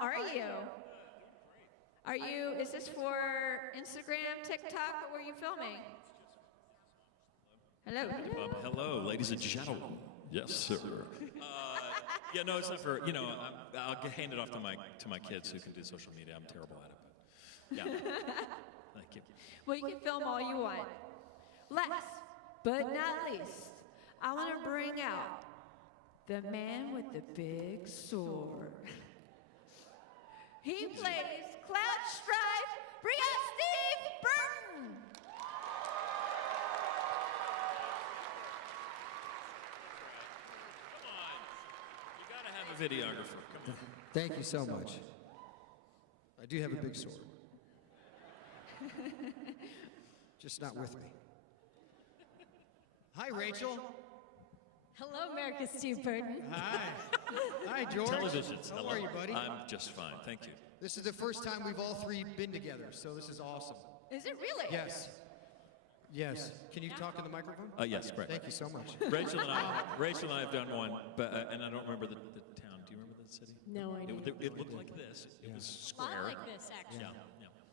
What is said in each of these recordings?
are you? Is this for Instagram, TikTok, or were you filming? Hello. Hello, ladies and gentlemen. Yes, sir. Yeah, no, it's not for, I'll hand it off to my kids who can do social media. I'm terrible at it. Yeah. Thank you. Well, you can film all you want. Last but not least, I want to bring out the man with the big sword. He plays Cloud Strife. Bring out Steve Burton. Come on. You gotta have a videographer. Come on. Thank you so much. I do have a big sword. Just not with me. Hi, Rachel. Hello, America, Steve Burton. Hi. Hi, George. Televisions. How are you, buddy? I'm just fine, thank you. This is the first time we've all three been together, so this is awesome. Is it really? Yes. Yes. Can you talk in the microphone? Yes, correct. Thank you so much. Rachel and I have done one, but and I don't remember the town. Do you remember the city? No, I don't. It looked like this. It was A lot square. like this, actually.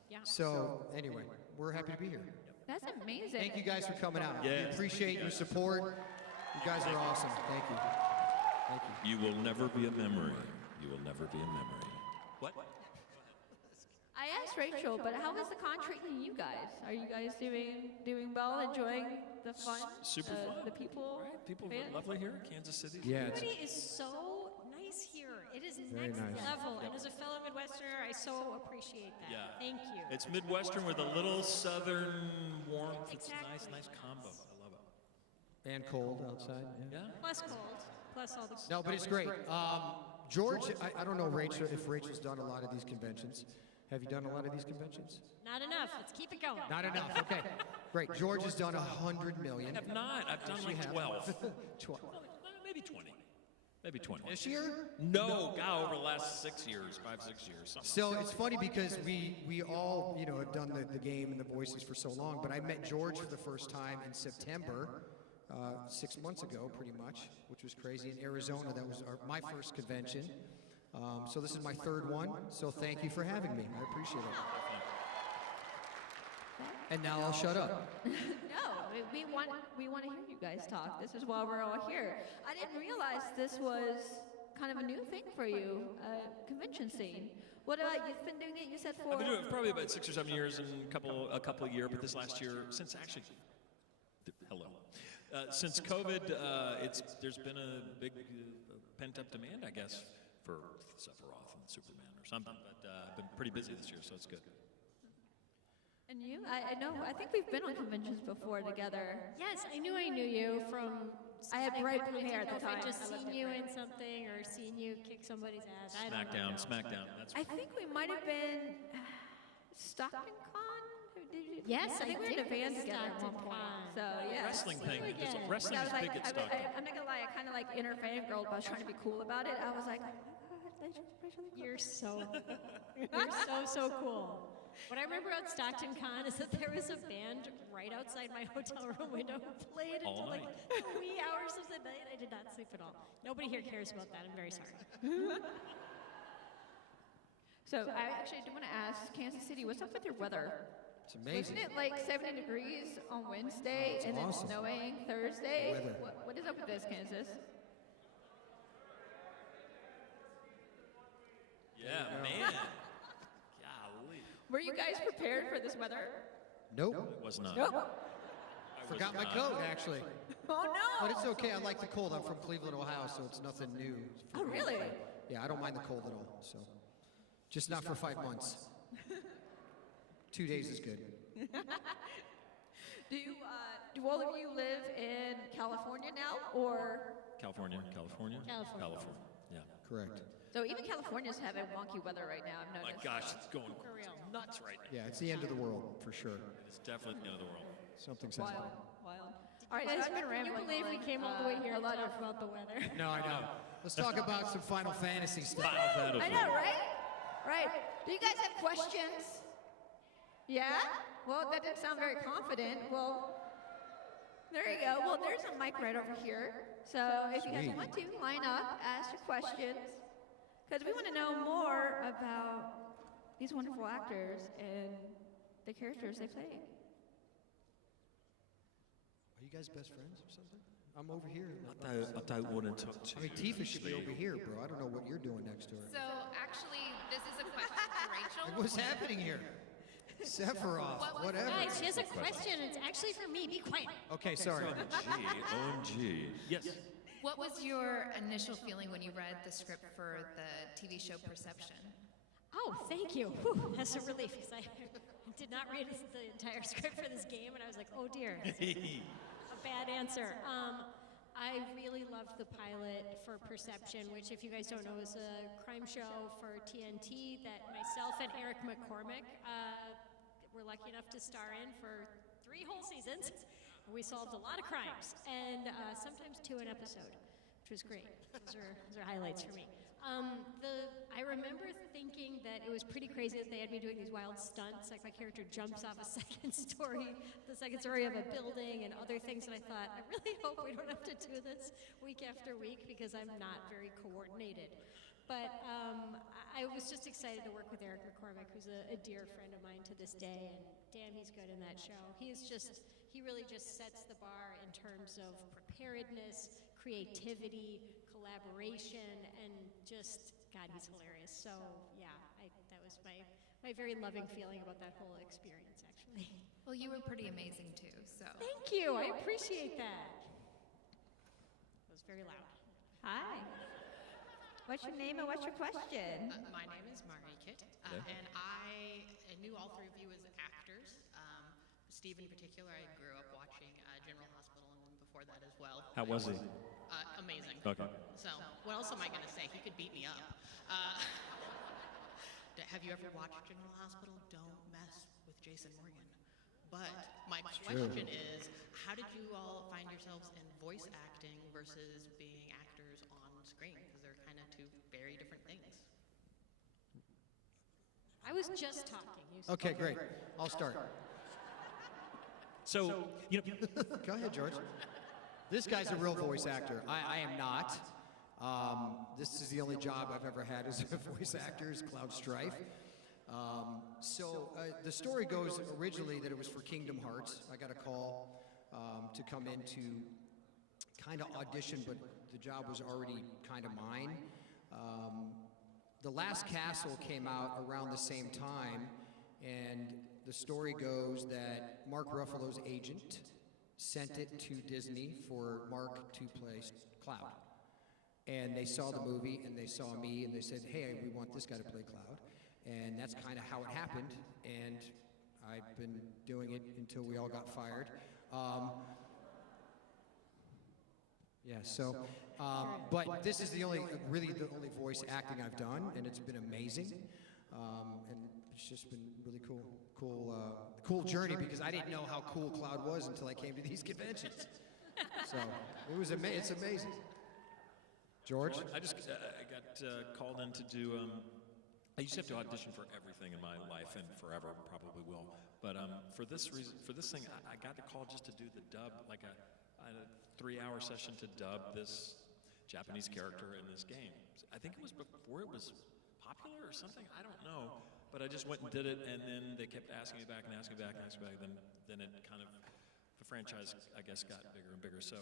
Yeah. So, anyway, we're happy to be here. That's amazing. Thank you guys for coming out. Yes. We appreciate your support. You guys are awesome. Thank you. Thank you. You will never be a memory. You will never be a memory. What? I asked Rachel, but how is the con treating you guys? Are you guys doing well, enjoying the fun? Super fun. The people? Right? People fans? are lovely here in Kansas City. Yeah, it's, Everybody is so nice here. It is Very next nice. level. And as a fellow Midwesterner, I so appreciate that. Yeah. Thank you. It's Midwestern with a little southern warmth. It's Exactly. nice combo. I love it. and cold outside. Yeah. Plus cold, plus all the... No, but it's great. George, I don't know Rachel if Rachel's done a lot of these conventions. Have you done a lot of these conventions? Not enough. Let's keep it going. Not enough. Okay. Great. George has done 100 million. I have not. I've done like 12. 12. Maybe 20. Maybe 20. This year? No, God, over the last 6 years, 5-6 years. Something. So it's funny because we all, have done the game and the voices for so long, but I met George for the first time in September, 6 months ago, pretty much, which was crazy, in Arizona. That was my first convention. So this is my third one, so thank you for having me. I appreciate it. And now I'll shut up. No, we want to hear you guys talk. This is why we're all here. I didn't realize this was kind of a new thing for you, convention scene. What about you've been doing it? You said for. I've been doing it for probably about 6 or 7 years, and a couple of years. But this last year, since actually, since COVID, there's been a big pent-up demand, I guess, for Sephiroth and Superman or something. But I've been pretty busy this year, so it's good. And you? I know. I think we've been on conventions before together. Yes, I knew you from... I had bright blue hair at the If I time. just I looked seen you in different. something or seen you kick somebody's ass. I don't know. Smackdown. That's I think we might have been Stockton Con. Yes, I think we were in a van together at one Stockton point. Con. So yeah. wrestling thing. Yeah. Wrestling I is was big like, at Stockton. I'm not gonna lie. I kind of like inner fangirl, but I was trying to be cool about it. I was like, oh my God, You're so cool. What I remember about Stockton Con is that there was a band right outside my hotel room window who played All until like night. the wee hours of the night. I did not sleep at all. Nobody here cares about that. I'm very sorry. So I actually do want to ask Kansas City, what's up with your weather? It's amazing. Wasn't it like 70 degrees on Wednesday and then awesome. snowing Thursday? Weather. What is up with this, Kansas? Yeah, man. Golly. Were you guys prepared for this weather? Nope. It was not. Nope. I was Forgot my not. coat, actually. Oh no! But it's okay. I like the cold. I'm from Cleveland, Ohio, so it's nothing new. Oh really? Yeah, I don't mind the cold at all. So, just not for 5 months. 2 days is good. Do all of you live in California now, or California. California. Yeah. Correct. so even California's having wonky weather right now? I've My noticed. gosh, it's going For real. nuts right now. Yeah, it's the end of the world for sure. It's definitely the end of the world. Something's Wild, happening. wild. All right, Guys, so I've been can you rambling. believe we like, came all the way here a to lot talk of. about the weather? No, I know. Let's talk about some Final Fantasy stuff. Final Fantasy. I know, right? Right. Do you guys have questions? Yeah? Well, that didn't sound very confident. Well, there you go. Well, there's a mic right over here. So if you guys Sweet. want to, line up, ask your questions. Because we want to know more about these wonderful actors and the characters they play. Are you guys best friends or something? I'm over here. I don't want to talk to I mean, you. Tifa should be over here, bro. I don't know what you're doing next to her. So actually, this is a question for Rachel. Like, what's happening here? Sephiroth, whatever. Guys, she has a question. It's actually for me. Be quiet. Okay, sorry. OMG. Yes. What was your initial feeling when you read the script for the TV show Perception? Oh, thank you. Whew, that's a relief because I did not read the entire script for this game, and I was like, oh dear, that's a bad answer. I really loved the pilot for Perception, which, if you guys don't know, is a crime show for TNT that myself and Eric McCormick were lucky enough to star in for 3 whole seasons. We solved a lot of crimes, and sometimes 2 an episode, which was great. Those are highlights for me. I remember thinking that it was pretty crazy that they had me doing these wild stunts, like my character jumps off the second story of a building and other things, and I thought, I really hope we don't have to do this week after week because I'm not very coordinated. But I was just excited to work with Eric McCormick, who's a dear friend of mine to this day, and damn, he's good in that show. He really just sets the bar in terms of preparedness, creativity, collaboration, and just, God, he's hilarious. So yeah, that was my very loving feeling about that whole experience, actually. Well, you were pretty amazing too, so. Thank you, I appreciate that. That was very loud. Hi. What's your name and what's your question? My name is Marikit, and I knew all 3 of you as actors. Steve in particular, I grew up watching General Hospital and before that as well. How was he? Amazing. Okay. So, what else am I going to say? He could beat me up. Have you ever watched General Hospital? Don't mess with Jason Morgan. But my question is, how did you all find yourselves in voice acting versus being actors on screen? Because they're kind of 2 very different things. I was just talking. Okay, great. I'll start. So, Go ahead, George. This guy's a real voice actor. I am not. This is the only job I've ever had as a voice actor, is Cloud Strife. The story goes originally that it was for Kingdom Hearts. I got a call to come in to kind of audition, but the job was already kind of mine. The Last Castle came out around the same time, and the story goes that Mark Ruffalo's agent sent it to Disney for Mark to play Cloud. And they saw the movie, and they saw me, and they said, hey, we want this guy to play Cloud. And that's kind of how it happened, and I've been doing it until we all got fired. But this is really the only voice acting I've done, and it's been amazing. And it's just been really cool journey, because I didn't know how cool Cloud was until I came to these conventions. So it's amazing. George? I just got called in to do, I used to have to audition for everything in my life, and forever probably will. But for this thing, I got the call just to do the dub, I had a 3-hour session to dub this Japanese character in this game. I think it was before it was popular or something, I don't know. But I just went and did it, and then they kept asking me back and asking me back and asking me back. Then it kind of, the franchise, I guess, got bigger and bigger. So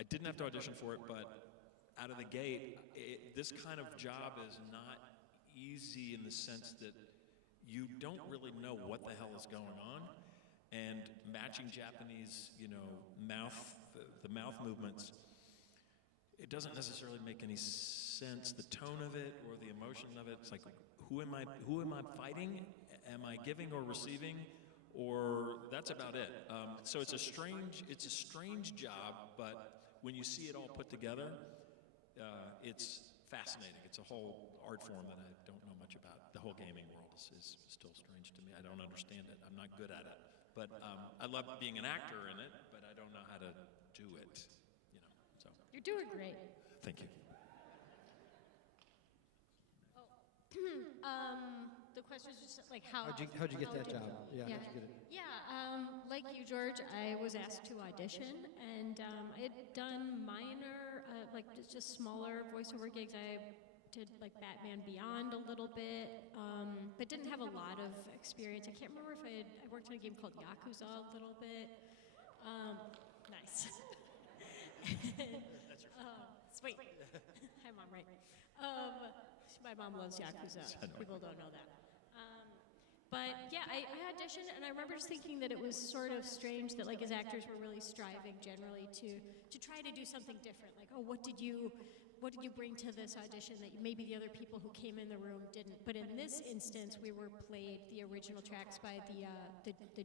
I didn't have to audition for it, but out of the gate, this kind of job is not easy in the sense that you don't really know what the hell is going on, and matching Japanese, the mouth movements, it doesn't necessarily make any sense. The tone of it or the emotion of it, it's like, who am I fighting? Am I giving or receiving? Or that's about it. So it's a strange job, but when you see it all put together, it's fascinating. It's a whole art form that I don't know much about. The whole gaming world is still strange to me. I don't understand it. I'm not good at it. But I love being an actor in it, but I don't know how to do it. So. You're doing great. Thank you. The question is just like how. How'd you get that job? Yeah, how'd you get it? Yeah, like you, George, I was asked to audition, and I had done minor, just smaller voiceover gigs. I did like Batman Beyond a little bit, but didn't have a lot of experience. I can't remember if I worked on a game called Yakuza a little bit. Nice. Sweet. Hi, Mom, right? My mom loves Yakuza. People don't know that. But yeah, I auditioned, and I remember just thinking that it was sort of strange that like as actors we're really striving generally to try to do something different. Like, oh, what did you bring to this audition that maybe the other people who came in the room didn't? But in this instance, we were played the original tracks by the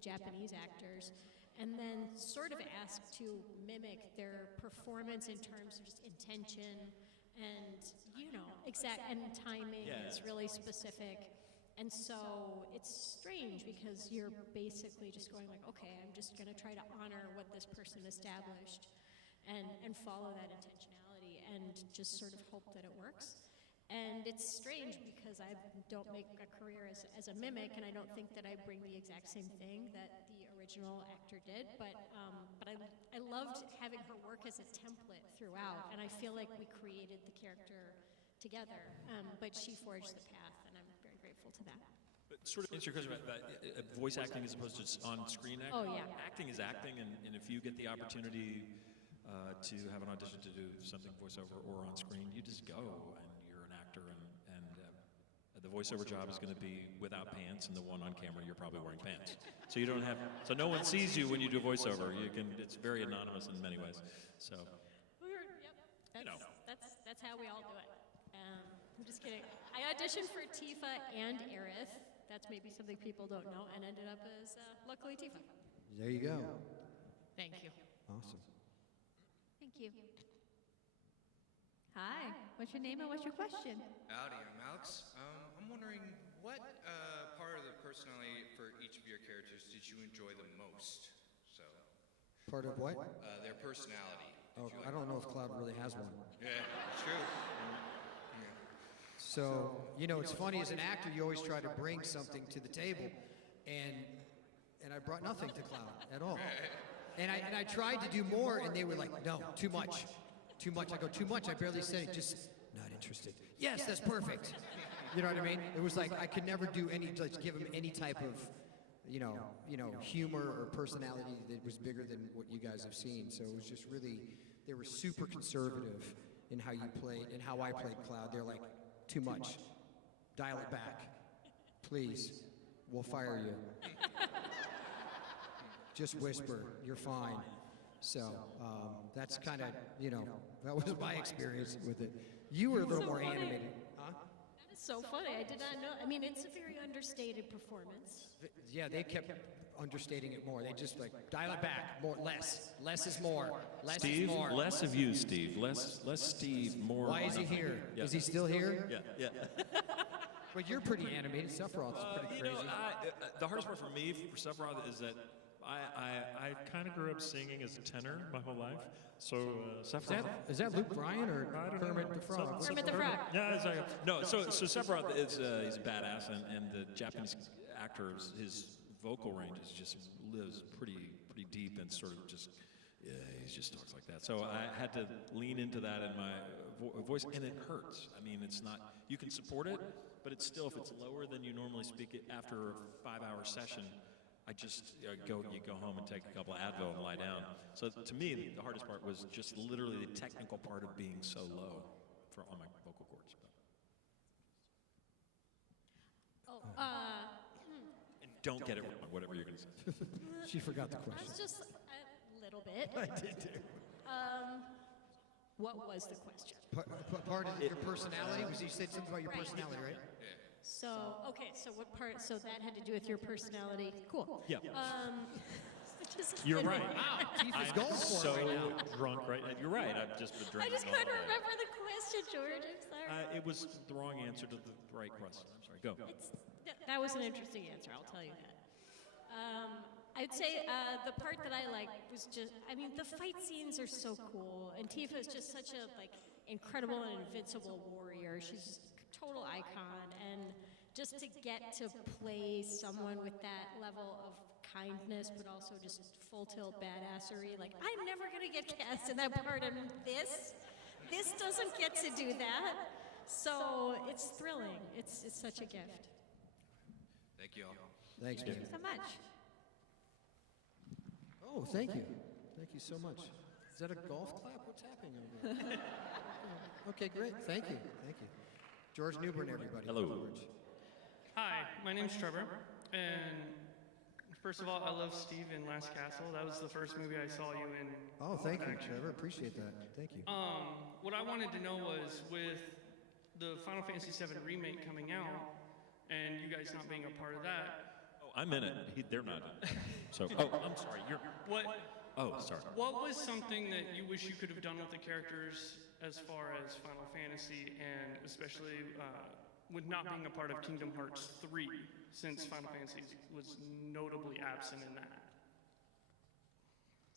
Japanese actors, and then sort of asked to mimic their performance in terms of just intention and exact and timing is really specific. And so it's strange because you're basically just going like, okay, I'm just going to try to honor what this person established and follow that intentionality and just sort of hope that it works. And it's strange because I don't make a career as a mimic, and I don't think that I bring the exact same thing that the original actor did, but I loved having her work as a template throughout, and I feel like we created the character together, but she forged the path, and I'm very grateful to that. But sort of answer your question about voice acting as opposed to on-screen acting. Oh, yeah. Acting is acting, and if you get the opportunity to have an audition to do something voiceover or on screen, you just go, and you're an actor, and the voiceover job is going to be without pants, and the one on camera you're probably wearing pants. So you don't have, so no one sees you when you do voiceover. It's very anonymous in many ways. So. That's how we all do it. I'm just kidding. I auditioned for Tifa and Aerith. That's maybe something people don't know, and ended up as, luckily, Tifa. There you go. Thank you. Awesome. Thank you. Hi, what's your name and what's your question? Howdy, I'm Alex. I'm wondering what part of the personality for each of your characters did you enjoy the most? So. Part of what? Their personality. Oh, I don't know if Cloud really has one. Yeah, true. So, it's funny, as an actor, you always try to bring something to the table, and I brought nothing to Cloud at all. And I tried to do more, and they were like, no, too much. Too much. I go, too much? I barely said it, just not interested. Yes, that's perfect. You know what I mean? It was like I could never do give him any type of, humor or personality that was bigger than what you guys have seen. So it was just really, they were super conservative in how you played and how I played Cloud. They're like, too much. Dial it back. Please. We'll fire you. Just whisper. You're fine. So that's kind of, that was my experience with it. You were a little more animated. Huh? That is so funny. I did not know. I mean, it's a very understated performance. Yeah, they kept understating it more. They just dial it back. More, less. Less is more. Less Steve, is more. less of you, Steve. Less Steve, more. Why is he here? Yeah. Is he still here? Yeah. But you're pretty animated. Sephiroth's pretty crazy. The hardest part for me for Sephiroth is that I kind of grew up singing as a tenor my whole life. So Sephiroth. Is that Luke Bryan or Kermit the Frog? Kermit the Frog. Yeah, exactly. No, so Sephiroth is he's a badass, and the Japanese actors, his vocal range lives pretty deep and sort of just he just talks like that. So I had to lean into that in my voice, and it hurts. I mean, it's not, you can support it, but it's still, if it's lower than you normally speak it after a 5-hour session, I just you go home and take a couple of Advil and lie down. So to me, the hardest part was just literally the technical part of being so low on my vocal cords. And don't get it wrong, whatever you're going to say. She forgot the question. That's just a little bit. I did too. What was the question? Part of your personality? You said something about your personality, right? So, okay, so what part, so that had to do with your personality. Cool. Yeah. Just You're kidding. right. Wow, Tifa's I'm going for so it right now. drunk right now. You're right. I've just been I drinking. just all couldn't day. remember the question, George. I'm sorry. It was the wrong answer to the right question. I'm sorry. Go. That was an interesting answer, I'll tell you that. I'd say the part that I liked was just, I mean, the fight scenes are so cool, and Tifa is just such a, incredible and invincible warrior. She's a total icon, and just to get to play someone with that level of kindness, but also just full tilt badassery, I'm never gonna get cast in that part, and this doesn't get to do that. So it's thrilling. It's such a gift. Thank you all. Thanks, man. Thank you so much. Oh, thank you. Thank you so much. Is that a golf clap? What's happening over there? Okay, great. Thank you. Thank you. George Newbern, everybody. Hello. George. Hi, my name's Trevor, and first of all, I love Steve in Last Castle. That was the first movie I saw you in. Oh, thank you, live action. Trevor. Appreciate that. Thank you. What I wanted to know was, with the Final Fantasy VII remake coming out, and you guys not being a part of that, Oh, I'm in it. They're not in it. So, oh, I'm sorry. You're. what Sorry. what was something that you wish you could have done with the characters as far as Final Fantasy, and especially with not being a part of Kingdom Hearts 3, since Final Fantasy was notably absent in that?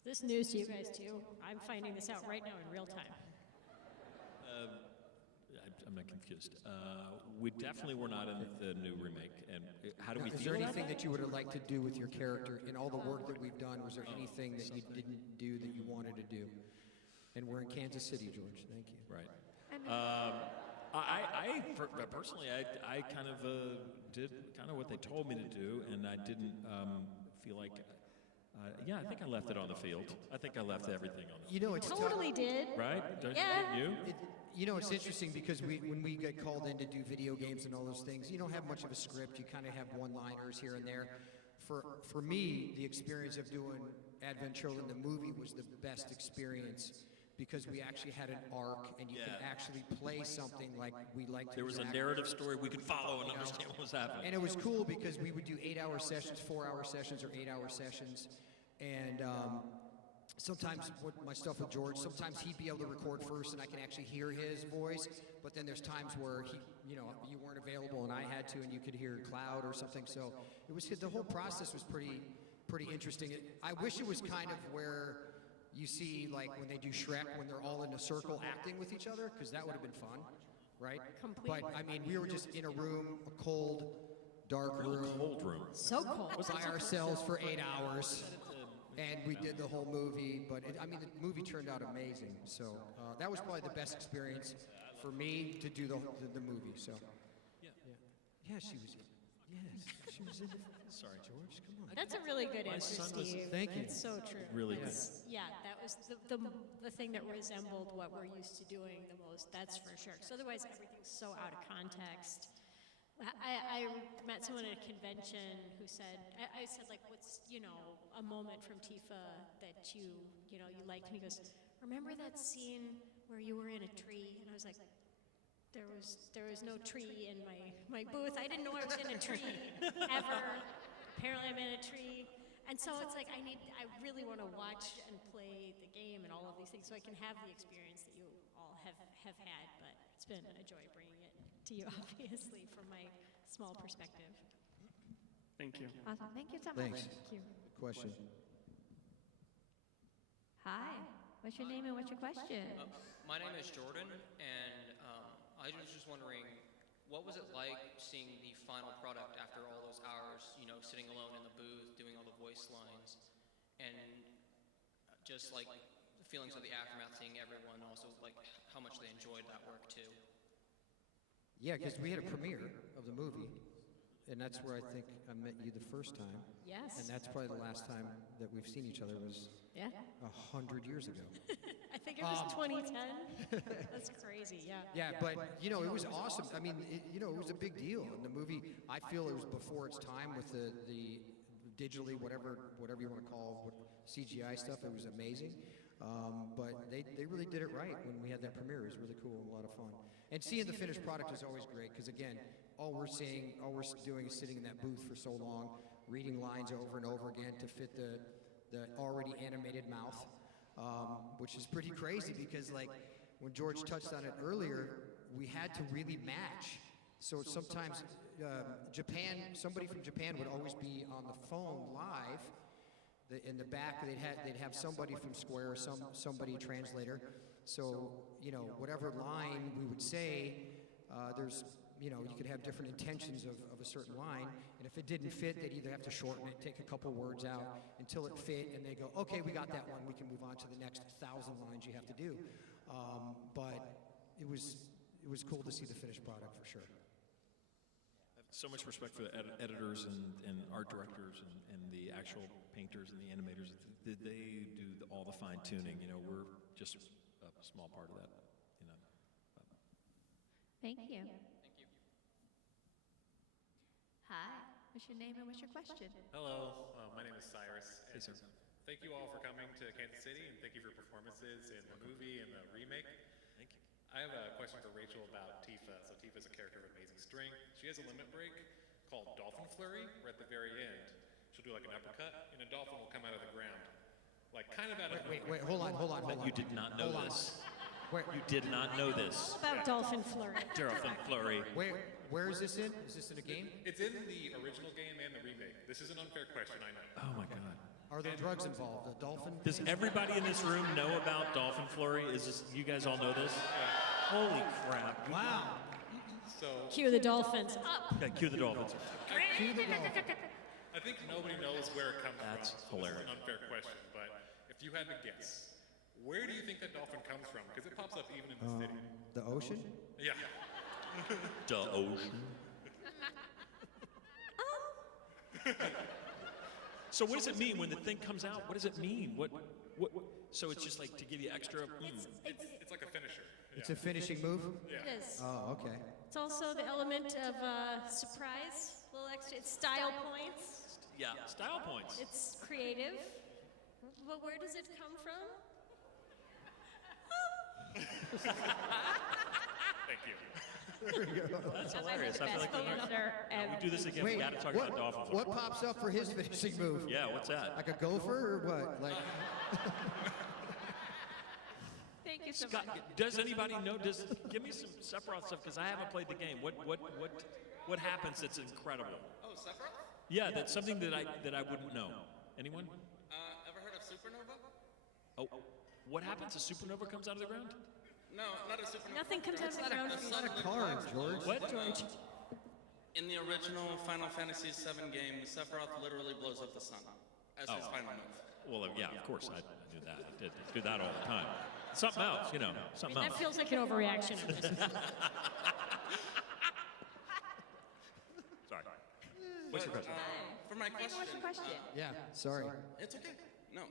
This news to you guys too. I'm finding this out right now in real time. I'm not confused. We definitely were not in the new remake. And how do we Is feel there about anything that? that you would have liked to do with your character in all the work that we've done? Was there anything that you didn't do that you wanted to do? And we're in Kansas City, George. Thank you. Right. I mean, Personally, I kind of did kind of what they told me to do, and I didn't feel like. I think I left it on the field. I think I left everything on the You know, it's tough. Totally did. Right? Don't Yeah. you? You know, it's interesting because when we get called in to do video games and all those things, you don't have much of a script. You kind of have one-liners here and there. For me, the experience of doing Advent Children, the movie, was the best experience because we actually had an arc and you could actually play something like we like to. There was a exact- narrative story we could follow and understand what was happening. And it was cool because we would do 8-hour sessions, 4-hour sessions, or 8-hour sessions. And sometimes with my stuff with George, sometimes he'd be able to record first and I can actually hear his voice. But then there's times where you weren't available and I had to, and you could hear Cloud or something. So it was the whole process was pretty interesting. I wish it was kind of where you see like when they do Shrek when they're all in a circle acting with each other, because that would have been fun, right? Completely. But I mean, we were just in a room, a cold, dark room, Cold room. So cool. by ourselves for 8 hours. And we did the whole movie, but the movie turned out amazing. So that was probably the best experience for me to do the movie. So yeah, she was. Yes, she was in the. Sorry, George, come on. That's a really good My answer, son was- Steve. Thank you. It's so true. Really good. Yeah, that was the thing that resembled what we're used to doing the most. That's for sure. Because otherwise, everything's so out of context. I met someone at a convention who said, I said, like, what's, a moment from Tifa that you liked? And he goes, remember that scene where you were in a tree? And I was like, there was no tree in my booth. I didn't know I was in a tree ever. Apparently I'm in a tree. And so it's like, I really want to watch and play the game and all of these things so I can have the experience that you all have had. But it's been a joy bringing it to you, obviously, from my small perspective. Thank you. awesome. Thank you so much. Thanks. Thank you. Question. Hi. What's your name and what's your question? My name is Jordan, and I was just wondering, what was it like seeing the final product after all those hours, sitting alone in the booth, doing all the voice lines, and just like the feelings of the aftermath, seeing everyone also, like how much they enjoyed that work too? Yeah, because we had a premiere of the movie, and that's where I think I met you the first time. Yes. And that's probably the last time that we've seen each other was Yeah. 100 years ago. I think it was 2010. That's crazy, yeah. Yeah, but it was awesome. I mean, it was a big deal. And the movie, I feel it was before its time with the digitally, whatever you want to call CGI stuff. It was amazing. But they really did it right when we had that premiere. It was really cool and a lot of fun. And seeing the finished product is always great because again, all we're doing is sitting in that booth for so long, reading lines over and over again to fit the already animated mouth. Which is pretty crazy because like when George touched on it earlier, we had to really match. So sometimes somebody from Japan would always be on the phone live. In the back, they'd have somebody from Square, somebody translator. So whatever line we would say, you could have different intentions of a certain line, and if it didn't fit, they'd either have to shorten it, take a couple words out until it fit, and they go, okay, we got that one, we can move on to the next 1,000 lines you have to do. But it was it was cool to see the finished product for sure. I have so much respect for the editors and art directors and the actual painters and the animators. They do all the fine tuning. You know, we're just a small part of that. You know. Thank you. Hi. What's your name and what's your question? Hello, my name is Cyrus. Hey, sir. Thank you all for coming to Kansas City, and thank you for your performances in the movie and the remake. Thank you. I have a question for Rachel about Tifa. So Tifa's a character of amazing strength. She has a limit break called Dolphin Flurry, where at the very end, she'll do like an uppercut, and a dolphin will come out of the ground. Like kind of out of Wait, hold on. You did not know this. Where, You did not know this. All about Dolphin Flurry. Dolphin Flurry. where is this in? Is this in a game? It's in the original game and the remake. This is an unfair question, I know. Oh my God. Are there drugs involved? A dolphin? Does everybody in this room know about Dolphin Flurry? Is this, you guys all know this? Holy crap. Wow. So Cue the dolphins. Up. Okay, cue the dolphins. Cue the dolphin. I think nobody knows where it comes That's from. So hilarious. this is an unfair question, but if you had to guess, where do you think that dolphin comes from? Because it pops up even in the city. The ocean? Yeah. The ocean. So what does it mean when the thing comes out? What does it mean? What so it's just like to give you extra. It's like a finisher. It's a finishing move? It is. Oh, okay. It's also the element of surprise, a little extra. It's style points. Yeah, style points. It's creative. But where does it come from? Thank you. That's hilarious. I feel like ever. we do this again. We got to talk about dolphins. What pops up for his finishing move? Yeah, what's that? Like a gopher or what? Like Thank you so Scott, much. does anybody know? Give me some Sephiroth stuff because I haven't played the game. What happens that's incredible? Oh, Sephiroth? Yeah, that's something that I wouldn't know. Anyone? Ever heard of Supernova? Oh, what happens? A supernova comes out of the ground? No, not a supernova. Nothing comes out of the ground. it's not a car, George. What? In the original Final Fantasy VII game, Sephiroth literally blows up the sun as his final move. Well, yeah, of course I knew that. I did do that all the time. Something else, you know, something That else. feels like an overreaction. Sorry. What's your question? For my What's question, your question? Yeah, sorry. it's okay. No,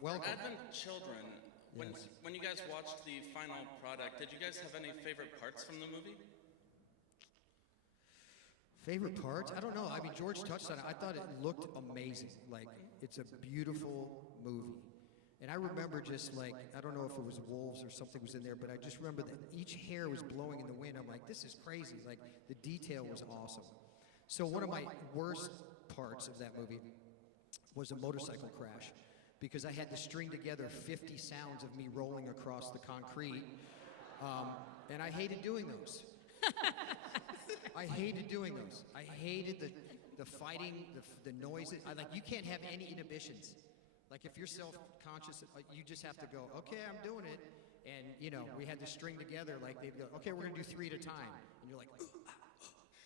Welcome. for Advent children, when you guys watched the final product, did you guys have any favorite parts from the movie? Favorite parts? I don't know. I mean, George touched on it. I thought it looked amazing. Like, it's a beautiful movie. And I remember just like, I don't know if it was wolves or something was in there, but I just remember that each hair was blowing in the wind. I'm like, this is crazy. Like, the detail was awesome. So one of my worst parts of that movie was a motorcycle crash, because I had to string together 50 sounds of me rolling across the concrete, and I hated doing those. I hated doing those. I hated the fighting, the noises. You can't have any inhibitions. Like, if you're self-conscious, you just have to go, okay, I'm doing it. And, you know, we had to string together, like, they'd go, okay, we're going to do 3 at a time. And you're like,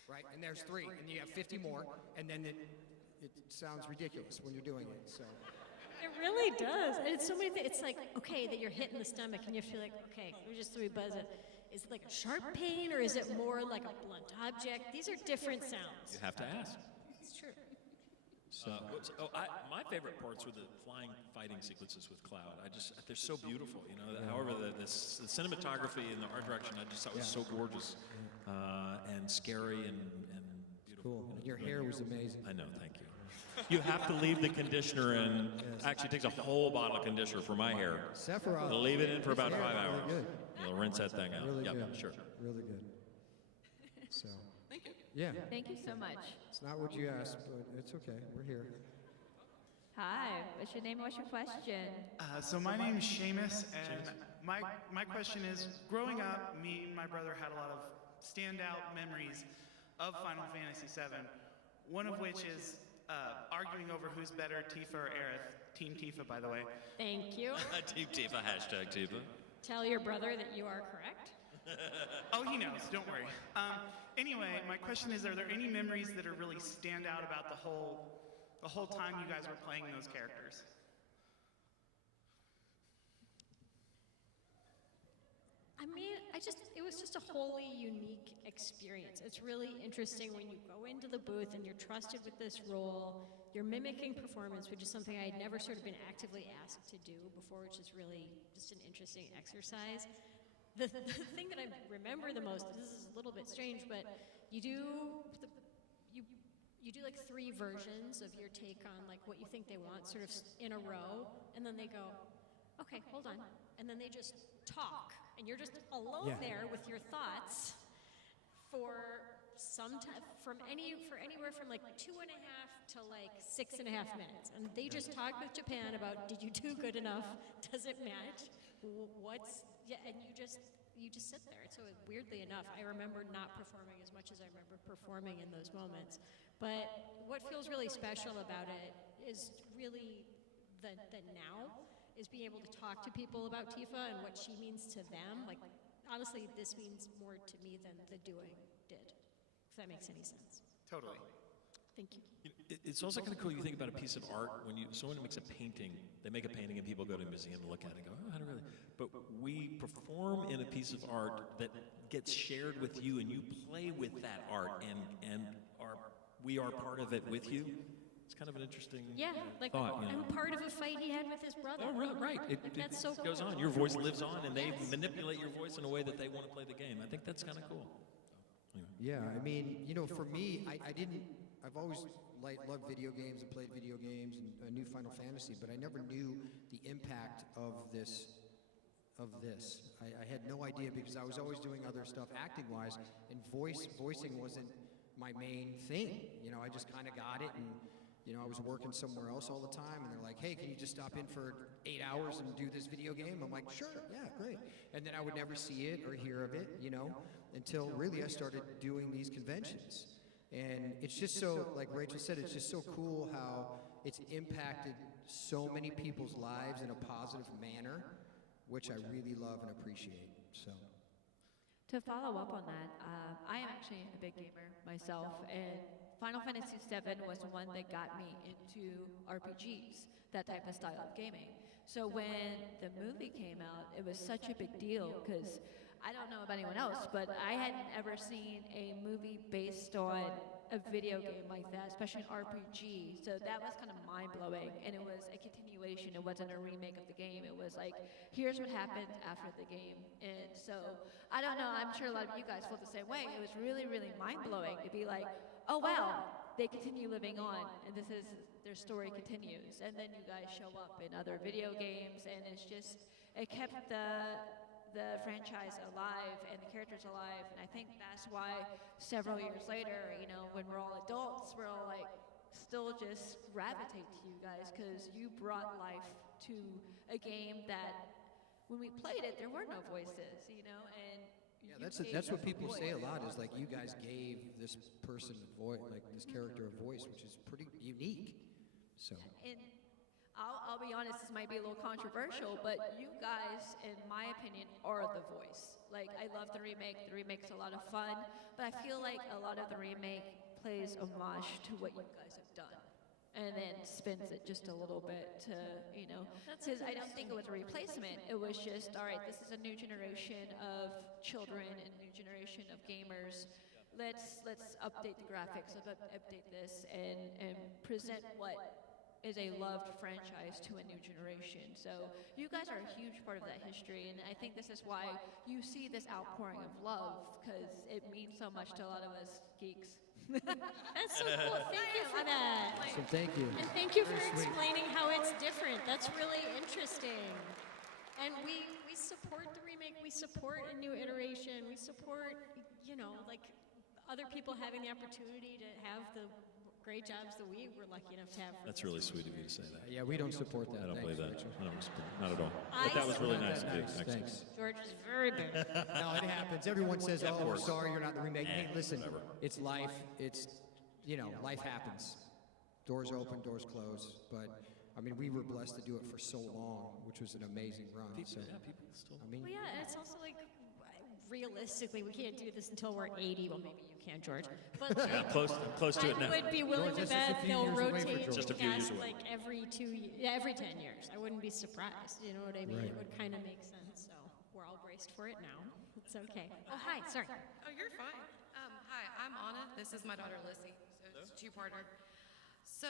right? And there's 3, and you have 50 more, and then it sounds ridiculous when you're doing it, so. It really does. And it's so many things. It's like, okay, that you're hit in the stomach and you feel like, okay, we're just 3 buzz it. Is it like a sharp pain or is it more like a blunt object? These are different sounds. You have to ask. It's true. My favorite parts were the flying fighting sequences with Cloud. They're so beautiful, you know. However, the cinematography and the art direction, I just thought was so gorgeous and scary and beautiful. Cool. And your hair was amazing. I know, thank you. You have to leave the conditioner in. Actually, it takes a whole bottle of conditioner for my hair. Sephiroth. Leave it in for about 5 hours. Really good. You'll rinse that thing out. Really Yep, good. sure. Really good. So. Thank you. Yeah. Thank you so much. It's not what you asked, but it's okay. We're here. Hi. What's your name and what's your question? So my name is Seamus, and my question is, growing up, me and my brother had a lot of standout memories of Final Fantasy VII, one of which is arguing over who's better, Tifa or Aerith. Team Tifa, by the way. Thank you. Team Tifa, hashtag Tifa. Tell your brother that you are correct. Oh, he knows, don't worry. Anyway, my question is, are there any memories that are really stand out about the whole time you guys were playing those characters? I mean, it was just a wholly unique experience. It's really interesting when you go into the booth and you're trusted with this role, you're mimicking performance, which is something I had never sort of been actively asked to do before, which is really just an interesting exercise. The thing that I remember the most, this is a little bit strange, but you do like 3 versions of your take on like what you think they want sort of in a row, and then they go, okay, hold on, and then they just talk, and you're just alone there with your thoughts for some time, anywhere from like 2.5 to like 6.5 minutes, and they just talk with Japan about, did you do good enough? Does it match? And you just sit there. So weirdly enough, I remember not performing as much as I remember performing in those moments. But what feels really special about it is really the now, is being able to talk to people about Tifa and what she means to them. Like, honestly, this means more to me than the doing did, if that makes any sense. Totally. Thank you. It's also kind of cool. You think about a piece of art when someone makes a painting. They make a painting and people go to a museum and look at it and go, "Oh, how do really?" But we perform in a piece of art that gets shared with you, and you play with that art, and we are part of it with you. It's kind of an interesting thought. I'm part of a fight he had with his brother. Oh, right. That's so cool. It goes on. Your voice lives on, and they manipulate your voice in a way that they want to play the game. I think that's kind of cool. Yeah, I mean, for me, I've always loved video games and played video games, and I knew Final Fantasy, but I never knew the impact of this. I had no idea, because I was always doing other stuff acting-wise, and voicing wasn't my main thing. I just kind of got it, and I was working somewhere else all the time, and they're like, "Hey, can you just stop in for 8 hours and do this video game?" I'm like, "Sure, yeah, great." And then I would never see it or hear of it, until really I started doing these conventions. And it's just so, like Rachel said, it's just so cool how it's impacted so many people's lives in a positive manner, which I really love and appreciate. So, to follow up on that, I am actually a big gamer myself, and Final Fantasy VII was the one that got me into RPGs, that type of style of gaming. So when the movie came out, it was such a big deal, because I don't know about anyone else, but I hadn't ever seen a movie based on a video game like that, especially an RPG. So that was kind of mind-blowing, and it was a continuation. It wasn't a remake of the game. It was like, here's what happened after the game. And so, I don't know, I'm sure a lot of you guys felt the same way. It was really, really mind-blowing to be like, oh wow, they continue living on, and their story continues. And then you guys show up in other video games, and it's just, it kept the franchise alive and the characters alive, and I think that's why several years later, when we're all adults, we're all like still just gravitate to you guys, because you brought life to a game that when we played it there were no voices, and that's what people say a lot, is like, you guys gave this person a voice, like this character a voice, which is pretty unique. So. And I'll be honest, this might be a little controversial, but you guys, in my opinion, are the voice. Like, I love the remake. The remake's a lot of fun, but I feel like a lot of the remake plays homage to what you guys have done, and then spins it just a little bit to, because I don't think it was a replacement. It was just, all right, this is a new generation of children and a new generation of gamers. Let's update the graphics, update this, and present what is a loved franchise to a new generation. So you guys are a huge part of that history, and I think this is why you see this outpouring of love, because it means so much to a lot of us geeks. That's so cool. Thank you for that. So thank you. And thank you for explaining how it's different. That's really interesting. And we support the remake. We support a new iteration. We support, like other people having the opportunity to have the great jobs that we were lucky enough to have. That's really sweet of you to say that. Yeah, we don't support that. I don't Thanks, believe that. Rachel. I don't support it. Not at all. But that was really nice of you. Thanks. George is very big. No, it happens. Everyone says, Of "Oh, we're course. sorry you're not the remake." Hey, listen, Whatever. it's life. It's, life happens. Doors open, doors close. But I mean, we were blessed to do it for so long, which was an amazing run. People, So, people still. I mean, Well, yeah, and it's also like, realistically, we can't do this until we're 80. Well, maybe you can, George. But like, I'm close to it now. I would be willing George, to that's just a bet few they'll years away for rotate George. Just a few years cast away. like every 10 years. I wouldn't be surprised. You know what I mean? Right. It would kind of make sense. So we're all bracing braced for it now. It's okay. Oh, hi, sorry. Oh, you're fine. Hi, I'm Anna. This is my daughter Lissy. So it's a two-parter. So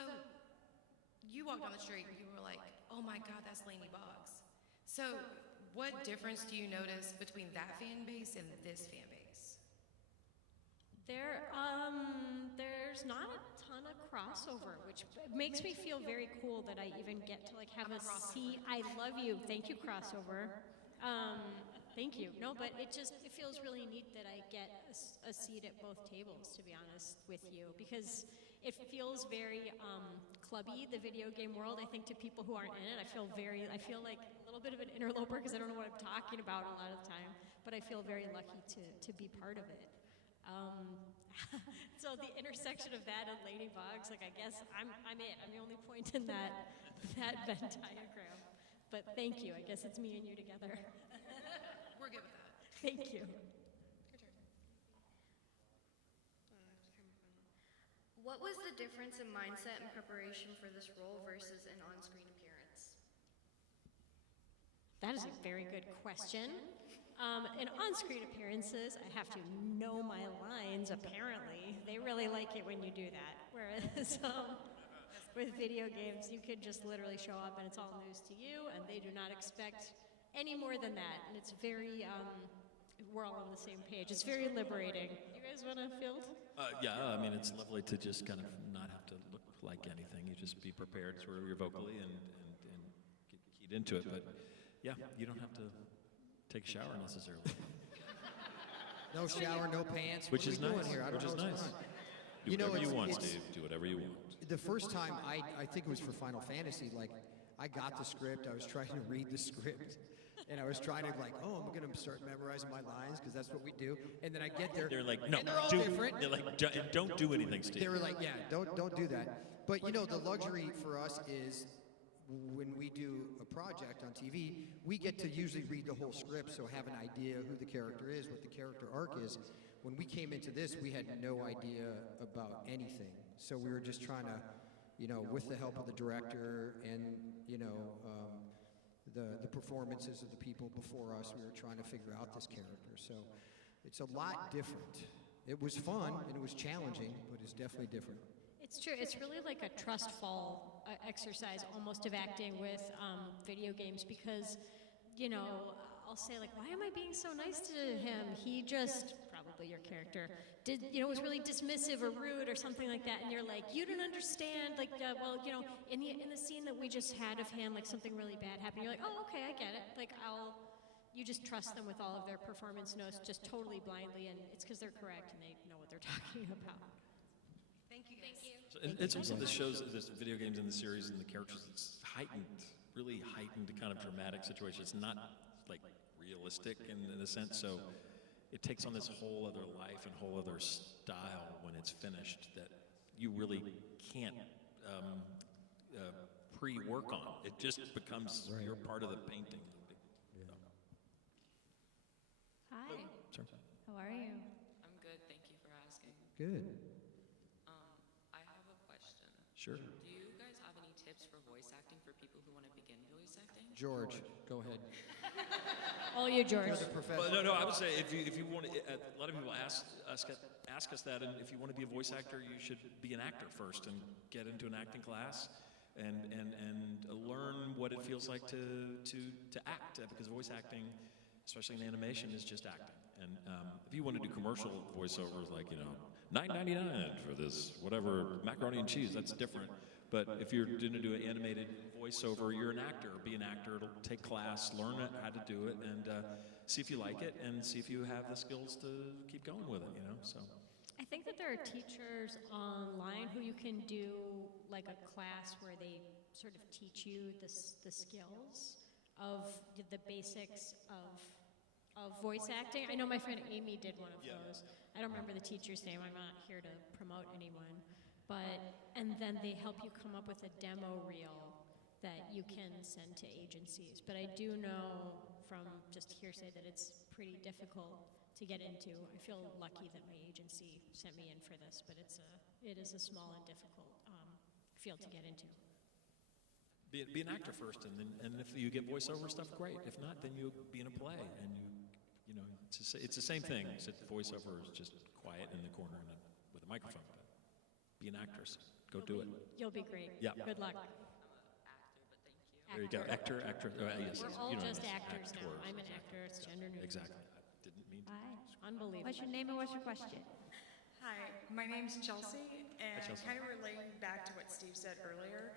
you walked down the street and you were like, oh my God, that's Lainey Boggs. So what difference do you notice between that fan base and this fan base? There's not a ton of crossover, which makes me feel very cool that I even get to like have a seat. I love you. Thank you, crossover. Thank you. No, but it feels really neat that I get a seat at both tables, to be honest with you, because it feels very clubby, the video game world. I think to people who aren't in it, I feel like a little bit of an interloper because I don't know what I'm talking about a lot of the time, but I feel very lucky to be part of it. So the intersection of that and Lady Boggs, like I guess I'm it. I'm the only point in that Venn diagram. But thank you. I guess it's me and you together. We're good with that. Thank you. What was the difference in mindset and preparation for this role versus an on-screen appearance? That is a very good question. In on-screen appearances, I have to know my lines, apparently. They really like it when you do that. Whereas with video games, you could just literally show up and it's all news to you, and they do not expect any more than that. And it's very, we're all on the same page. It's very liberating. You guys want to field? Yeah, I mean, it's lovely to just kind of not have to look like anything. You just be prepared sort of your vocally and get keyed into it. But yeah, you don't have to take a shower necessarily. No shower, no pants. Which is nice. Here? Which is nice. Do whatever you want, Steve. Do whatever you want. The first time, I think it was for Final Fantasy, like, I got the script, I was trying to read the script, and I was trying to like, oh, I'm going to start memorizing my lines, because that's what we do. And then I get there, They're like, no, and they're all different. They're like, don't do anything, Steve. They were like, yeah, don't do that. But, you know, the luxury for us is when we do a project on TV, we get to usually read the whole script, so have an idea who the character is, what the character arc is. When we came into this, we had no idea about anything. So we were just trying to, you know, with the help of the director and, you know, the performances of the people before us, we were trying to figure out this character. So it's a lot different. It was fun and it was challenging, but it's definitely different. It's true. It's really like a trust fall exercise almost of acting with video games because, you know, I'll say like, why am I being so nice to him? He just, probably your character, was really dismissive or rude or something like that. And you're like, you don't understand. Like, well, you know, in the scene that we just had of him, like something really bad happened. You're like, oh, okay, I get it. Like, you just trust them with all of their performance notes just totally blindly. And it's because they're correct and they know what they're talking about. Thank you, guys. Thank you. So, and it's also this shows this video games in the series and the characters. It's heightened, really heightened kind of dramatic situation. It's not like realistic in a sense. So it takes on this whole other life and whole other style when it's finished that you really can't pre-work on. It just becomes you're part of the painting. So. Hi. Sure. How are you? I'm good. Thank you for asking. Good. I have a question. Sure. Do you guys have any tips for voice acting for people who want to begin voice acting? George, go ahead. All you, George. Well, no, I would say if you want to, a lot of people ask us that, and if you want to be a voice actor, you should be an actor first and get into an acting class and learn what it feels like to act, because voice acting, especially in animation, is just acting. And if you want to do commercial voiceovers, like, you know, $9.99 for this whatever macaroni and cheese, that's different. But if you're going to do an animated voiceover, you're an actor. Be an actor. It'll take class, learn how to do it, and see if you like it, and see if you have the skills to keep going with it. You know, so. I think that there are teachers online who you can do like a class where they sort of teach you the skills of the basics of voice acting. I know my friend Amy did one of those. I don't remember the teacher's name. I'm not here to promote anyone. And then they help you come up with a demo reel that you can send to agencies. But I do know from just hearsay that it's pretty difficult to get into. I feel lucky that my agency sent me in for this, but it is a small and difficult field to get into. Be an actor first, and if you get voiceover stuff, great. If not, then you be in a play, and It's the same thing. Except the voiceover is just quiet in the corner with a microphone. But be an actress. Go do it. You'll be great. Yeah. Good luck. There you go. Actor, actress. Yes. We're all you know, just actors now. I'm an actor. It's gender neutral. Exactly. I didn't mean to. Hi. Unbelievable. What's your name and what's your question? Hi, my name's Chelsea, and Chelsea. kind of relating back to what Steve said earlier,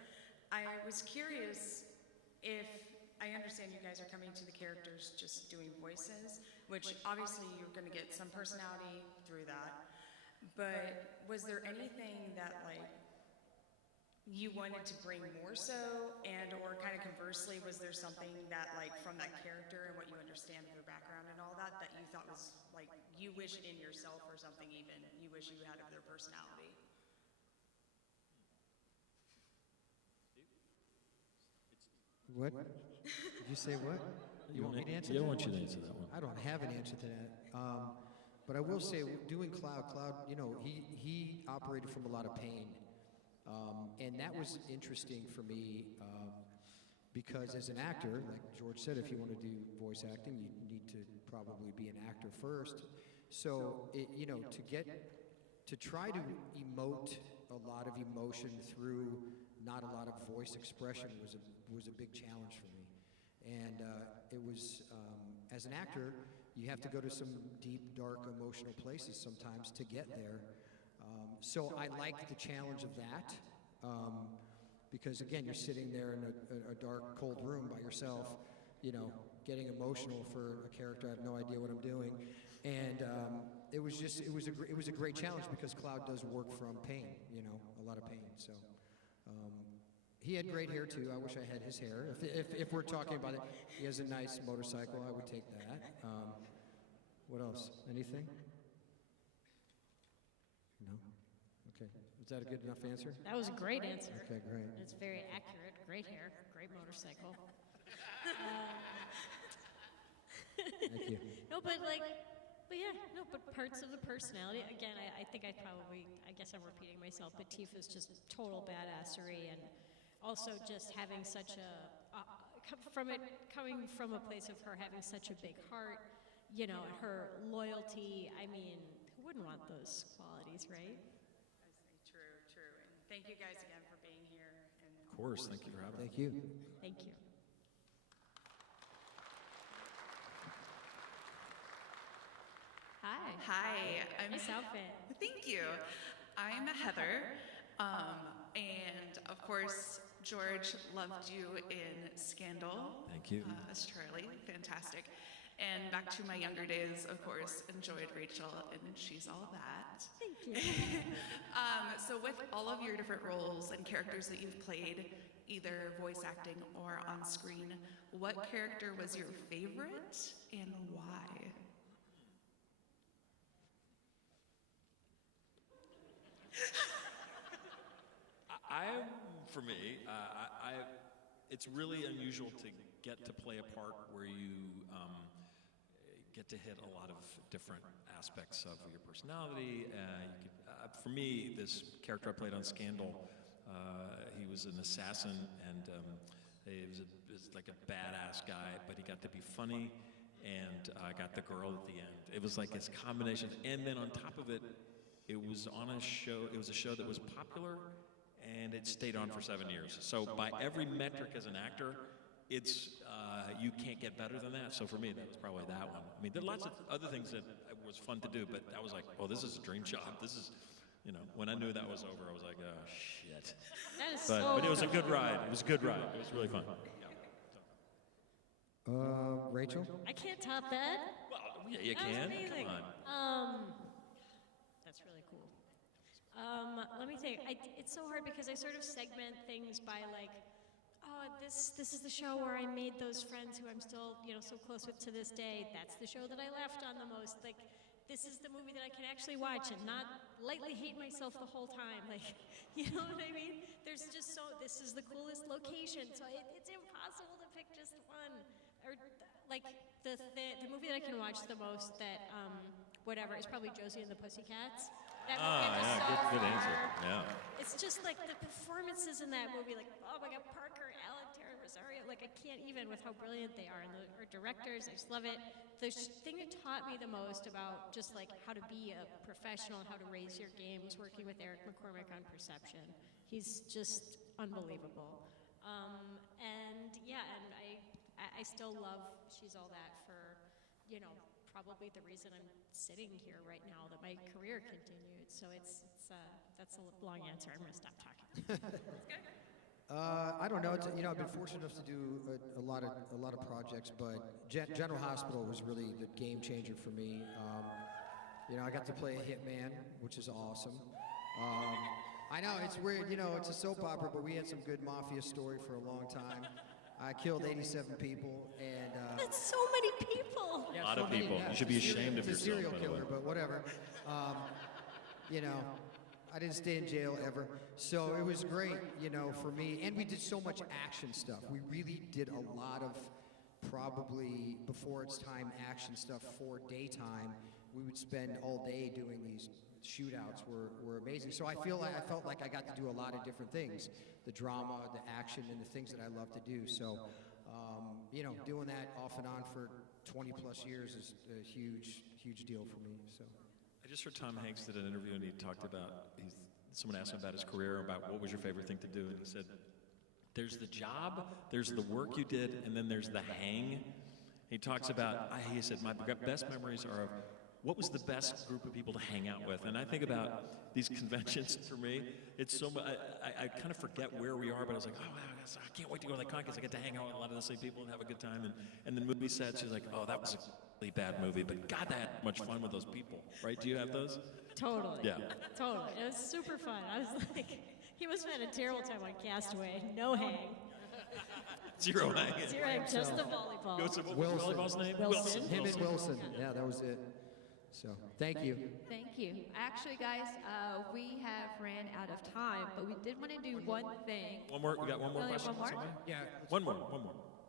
I was curious if, I understand you guys are coming to the characters just doing voices, which obviously you're going to get some personality through that, but was there anything that like you wanted to bring more so, and or kind of conversely, was there something that like from that character and what you understand of their background and all that that you thought was like you wish in yourself or something even you wish you had of their personality? What? Did you say what? You want me to answer Yeah, that? I want you to answer that one. I don't have an answer to that. But I will say, doing Cloud, you know, he operated from a lot of pain. And that was interesting for me because as an actor, like George said, if you want to do voice acting, you need to probably be an actor first. So, you know, to try to emote a lot of emotion through not a lot of voice expression was a big challenge for me. And it was, as an actor, you have to go to some deep, dark, emotional places sometimes to get there. So I liked the challenge of that, because again, you're sitting there in a dark, cold room by yourself, you know, getting emotional for a character. I have no idea what I'm doing, and it was a great challenge because Cloud does work from pain, you know, a lot of pain. So he had great hair too. I wish I had his hair. If we're talking about it, he has a nice motorcycle. I would take that. What else? Anything? No? Okay. Was that a good enough answer? That was a great answer. Okay, great. It's very accurate. Great hair. Great motorcycle. Thank you. No, but parts of the personality. Again, I think I guess I'm repeating myself, but Tifa's just total badassery, and also just having such coming from a place of her having such a big heart, you know, her loyalty. I mean, who wouldn't want those qualities, right? True. And thank you guys again for being here. Of course. Thank you for having us. Thank you. Thank you. Hi. Nice outfit. Thank you. I'm Heather, and of course, George loved you in Scandal. Thank you. As Charlie, fantastic. And back to my younger days, of course, enjoyed Rachel, and she's all that. Thank you. So with all of your different roles and characters that you've played, either voice acting or on screen, what character was your favorite and why? For me, it's really unusual to get to play a part where you get to hit a lot of different aspects of your personality. For me, this character I played on Scandal, he was an assassin, and he was like a badass guy, but he got to be funny, and I got the girl at the end. It was like this combination, and then on top of it, it was on a show. It was a show that was popular, and it stayed on for 7 years. So by every metric as an actor, it's you can't get better than that. So for me, that was probably that one. I mean, there are lots of other things that was fun to do, but I was like, oh, this is a dream job. This is, you know, when I knew that was over, I was like, oh, shit. That is But it was a good ride. It was a good ride. It was really fun. Rachel? I can't top that. Well, yeah, you That was can. amazing. Come on. That's really cool. Let me think. It's so hard because I sort of segment things by like, oh, this is the show where I made those friends who I'm still, you know, so close with to this day. That's the show that I laughed on the most. Like, this is the movie that I can actually watch and not lightly hate myself the whole time. Like, you know what I mean? There's just this is the coolest location, so it's impossible to pick just one. Or like the movie that I can watch the most that whatever is probably Josie and the Pussycats. That movie I just saw good answer. before. Yeah. It's just like the performances in that movie, like, oh my God, Parker, Alec, Terry Rosario, like I can't even with how brilliant they are. And our directors, I just love it. The thing that taught me the most about just like how to be a professional, how to raise your game, was working with Eric McCormick on Perception. He's just unbelievable. And yeah, and I still love She's All That for, you know, probably the reason I'm sitting here right now, that my career continued. So that's a long answer. I'm gonna stop talking. I don't know. You know, I've been fortunate enough to do a lot of projects, but General Hospital was really the game changer for me. You know, I got to play a hitman, which is awesome. I know it's weird. You know, it's a soap opera, but we had some good mafia story for a long time. I killed 87 people, and that's so many people. A lot of people. You should be ashamed of yourself. It's a serial killer, but whatever. You know, I didn't stay in jail ever, so it was great. You know, for me, and we did so much action stuff. We really did a lot of probably before its time action stuff for daytime. We would spend all day doing these shootouts. Were amazing. So I felt like I got to do a lot of different things. The drama, the action, and the things that I love to do. So, you know, doing that off and on for 20 plus years is a huge, huge deal for me. So, I just heard Tom Hanks did an interview and he talked about, someone asked him about his career, about what was your favorite thing to do, and he said, there's the job, there's the work you did, and then there's the hang. He talks about, he said, my best memories are of what was the best group of people to hang out with? And I think about these conventions for me. It's so much, I kind of forget where we are, but I was like, oh, wow, I can't wait to go to that con because I get to hang out with a lot of the same people and have a good time. And then movie sets, she's like, oh, that was a really bad movie, but God, I had much fun with those people, right? Do you have those? Totally. Yeah. Totally. It was super fun. I was like, he must have had a terrible time on Castaway. No hang. Zero hang. Zero hang, just the volleyball. What was the volleyball's name? Wilson. Him and Wilson. Yeah, that was it. So, thank you. Thank you. Actually, guys, we have ran out of time, but we did want to do one thing. One more. We got one more Only question. one more? Yeah. One more.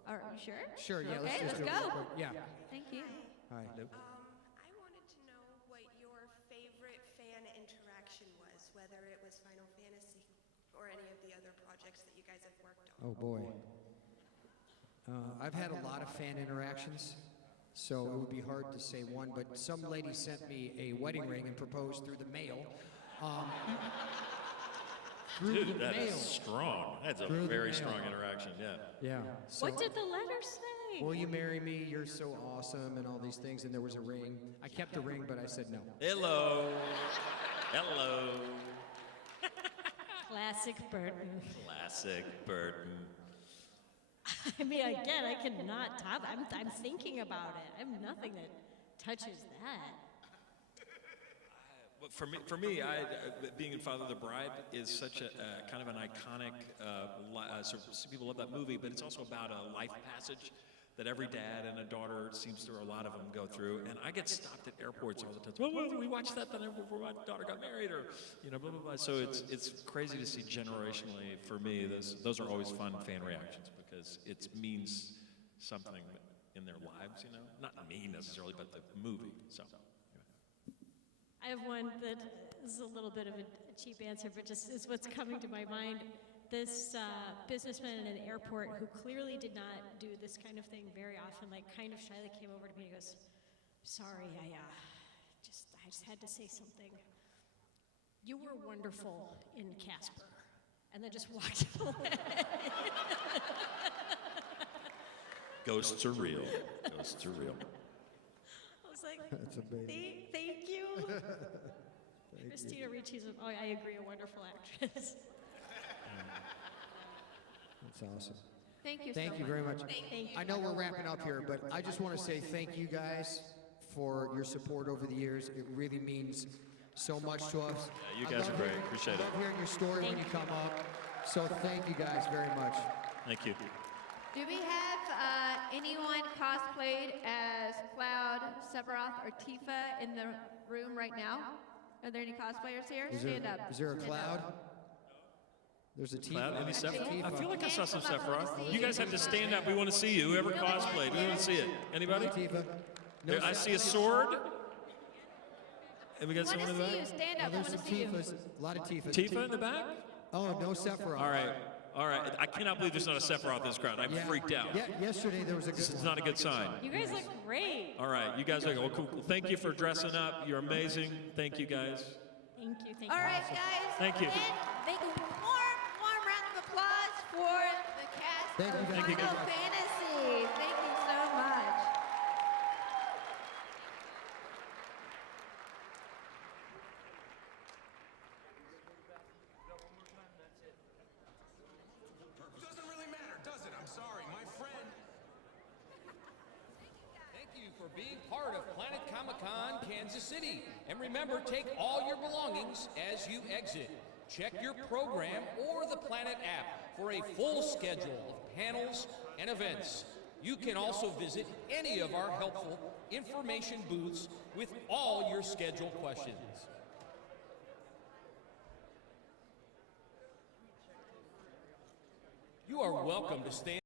Are you sure? Sure. Yeah. Okay, let's do it go. real quick. Yeah. Thank you. Hi. I wanted to know what your favorite fan interaction was, whether it was Final Fantasy or any of the other projects that you guys have worked on. Oh boy. I've had a lot of fan interactions, so it would be hard to say one, but some lady sent me a wedding ring and proposed through the mail. Dude, that is strong. That's a very strong interaction, yeah. Yeah. So, What did the letter say? will you marry me? You're so awesome, and all these things, and there was a ring. I kept the ring, but I said no. Hello. Hello. Classic Burton. Classic Burton. I mean, again, I cannot top it. I'm thinking about it. I have nothing that touches that. But for me, being in Father of the Bride is such a kind of an iconic. So people love that movie, but it's also about a life passage that every dad and a daughter seems to, or a lot of them go through. And I get stopped at airports all the time. Well, we watched that before my daughter got married, or blah blah blah. So it's crazy to see generationally. For me, those are always fun fan reactions because it means something in their lives. Not me necessarily, but the movie. So. I have one that is a little bit of a cheap answer, but just is what's coming to my mind. This businessman in an airport who clearly did not do this kind of thing very often, like kind of shyly came over to me and goes, sorry, I just had to say something. You were wonderful in Casper. And then just walked away. Ghosts are real. Ghosts are real. I was like, That's amazing. Thank you. Thank Christina Ricci's, I agree, a wonderful actress. That's awesome. Thank you Thank so you much. very much. Thank you. I know we're wrapping up here, but I just want to say thank you guys for your support over the years. It really means so much to us. Yeah, you guys are great. Appreciate I love hearing your story when you come up. So thank you guys very much. Thank you. Do we have anyone cosplayed as Cloud, Sephiroth, or Tifa in the room right now? Are there any cosplayers here? Stand up. Is there a Stand Cloud? up. There's a Tifa. Cloud, any Sephiroth? I feel like I saw some Come up, I wanna Sephiroth. see You guys have to stand up. We want to see you. Whoever cosplayed, we want to see it. Anybody? Tifa. There, I see a sword. And we got someone in the back. Stand up. I There's want some to see you. Tifas. A lot of Tifas. Tifa in the back? Oh, no Sephiroth. All right. All right. I cannot believe there's not a Sephiroth in this crowd. I'm freaked out. Yeah, yesterday there was a good This is not a good sign. You guys look great. All right. You guys are well, cool. Thank you for dressing up. You're amazing. Thank you, guys. Thank you. Thank All you. right, guys. Thank you. And make a warm round of applause for the cast Thank of you, thank you. Final Fantasy. Thank you so much. Doesn't really matter, does it? I'm sorry, my friend. Thank you for being part of Planet Comicon Kansas City. And remember, take all your belongings as you exit. Check your program or the Planet app for a full schedule of panels and events. You can also visit any of our helpful information booths with all your schedule questions. You are welcome to stay